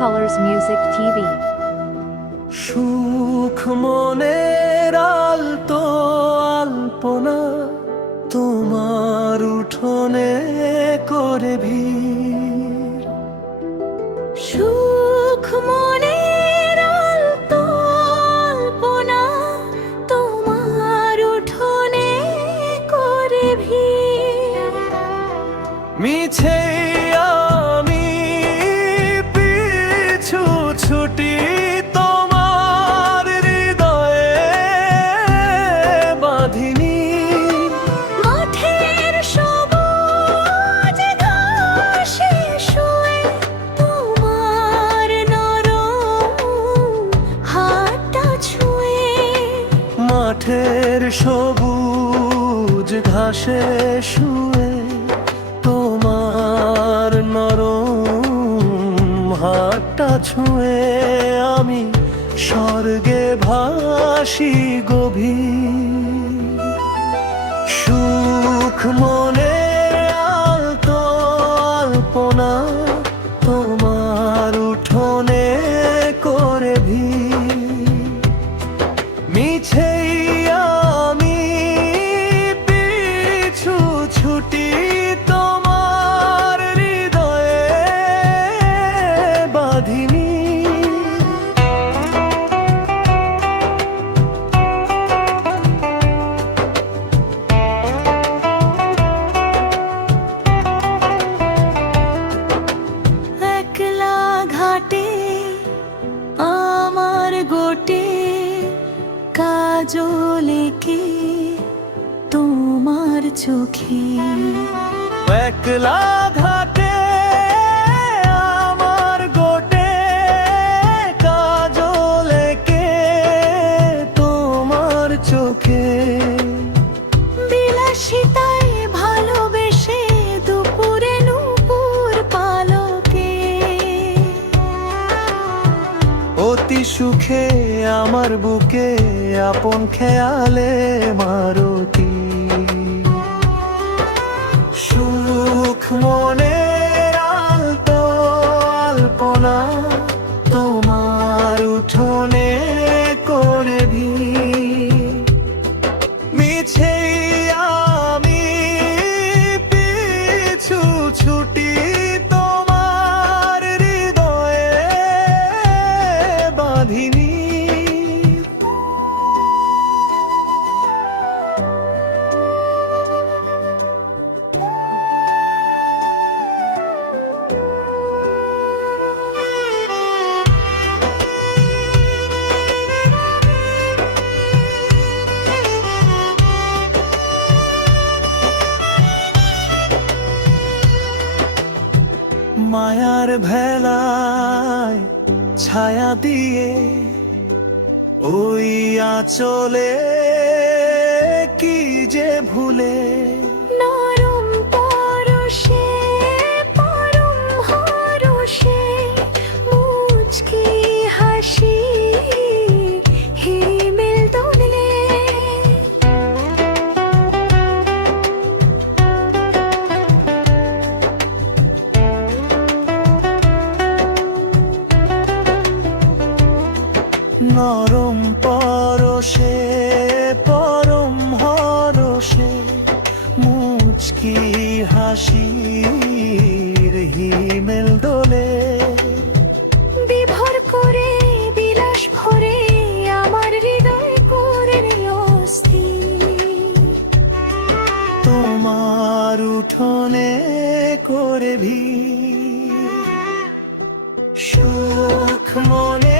Colors Music TV. সুখ মনের আলতো আলপনা তোমার উঠোনে করে ভিড়। সুখ মনের আলতো আলপনা তোমার উঠোনে করে ভিড়। মিছে আমি পিছু ছুটি তোমার হৃদয়ে বাঁধিনি। মাঠের সবুজ ঘাসে শুয়ে তোমার নরম হাতটা ছুঁয়ে। মাঠের সবুজ ঘাসে শুয়ে তোমার নরম হাতটা ছুঁয়ে আমি স্বর্গে ভাসি গভীর। সুখ মনে আলতো আলপনা তোমার উঠোনে করে ভিড়। মিছেই আমি পিছু ছুটি তোমার হৃদয়ে বাঁধিনি। একলা ঘাটে আমার গোটে কাজলে কি তোমার চোখে। একলা ঘাটে আমার গোটে কাজলে কে তোমার চোখে। বিলাসিতায় ভালোবেসে দুপুরে নূপুর পালকে। অতি সুখে আমার বুকে আপন খেয়ালে মারতি। সুখ মনের আলতো আলপনা তোমার উঠোনে করে ভিড়। মিছেই আমি পিছু ছুটি তোমার হৃদয়ে বাঁধিনি। মায়ার ভেলায় ছায়া দিয়ে ওই আঁচলে কি যে ভুলে। নরম পরশে পরম হরষে মুচকি হাসি হিমেল দোলে। নরম পরশে পরম হরষে মুচকি হাসির হিমেল দোলে। বিভোর করে বিলাস ভরে আমার হৃদয় করে অস্থির। তোমার উঠোনে করে ভিড়। সুখ মনে